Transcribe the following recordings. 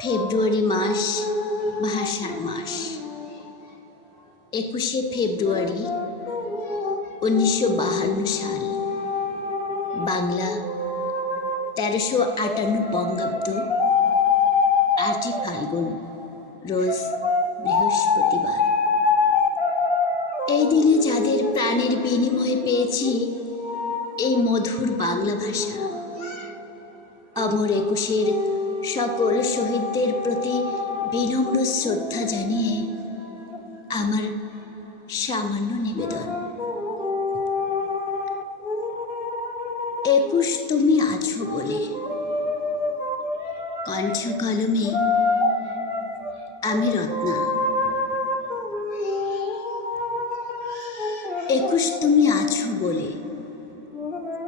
ফেব্রুয়ারি মাস ভাষার মাস। একুশে ফেব্রুয়ারি উনিশশো বাহান্ন সাল। বাংলা তেরোশো আটান্ন বঙ্গাব্দ। আটই ফাল্গুন, রোজ বৃহস্পতিবার। এই দিনে যাদের প্রাণের বিনিময়ে পেয়েছি, এই মধুর বাংলা ভাষা। অমর একুশের সকল শহীদদের প্রতি বিনম্র শ্রদ্ধা জানিয়ে আমার সামান্য নিবেদন। একুশ তুমি আছো বলে কণ্ঠ কলমে আমি রত্না। একুশ তুমি আছো বলে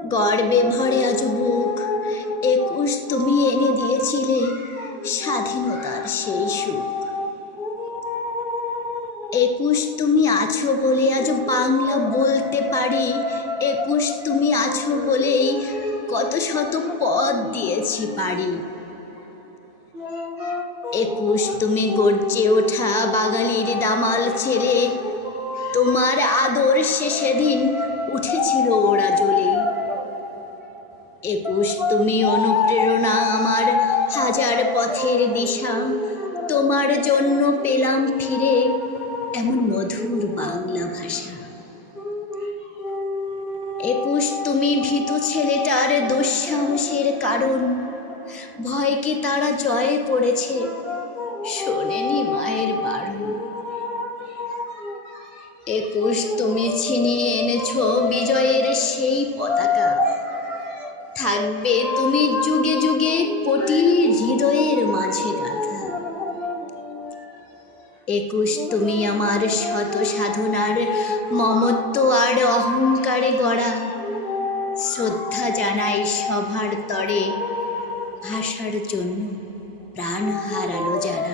গর্বে ভরে আজ বুক একুশ তুমি এনে দিয়েছিলে স্বাধীনতার সেই সুখ। একুশ তুমি আছো বলে আজ বাংলা বলতে পারি। একুশ তুমি আছো বলেই কত শত পদ দিয়েছি পারি। একুশ তুমি গর্জে ওঠা বাঙালির দামাল ছেড়ে তোমার আদর সে সেদিন উঠেছিল ওরা জ্বলে। একুশ, তুমি অনুপ্রেরণা আমার হাজার পথের দিশা। তোমার জন্য পেলাম ফিরে এমন মধুর বাংলা ভাষা। একুশ, তুমি ভীতু ছেলেটার দুঃসাহসের কারণ। ভয়কে তারা জয় করেছে, শোনেনি মায়ের বারণ। একুশ, তুমি ছিনিয়ে এনেছ বিজয়ের থাকবে তুমি যুগে যুগে কোটি হৃদয়ের মাঝে গাথা। একুশ তুমি আমার শত সাধনার মমত্ব আর অহংকারে গড়া। শ্রদ্ধা জানাই সভার তরে ভাষার জন্য প্রাণ হারালো যারা।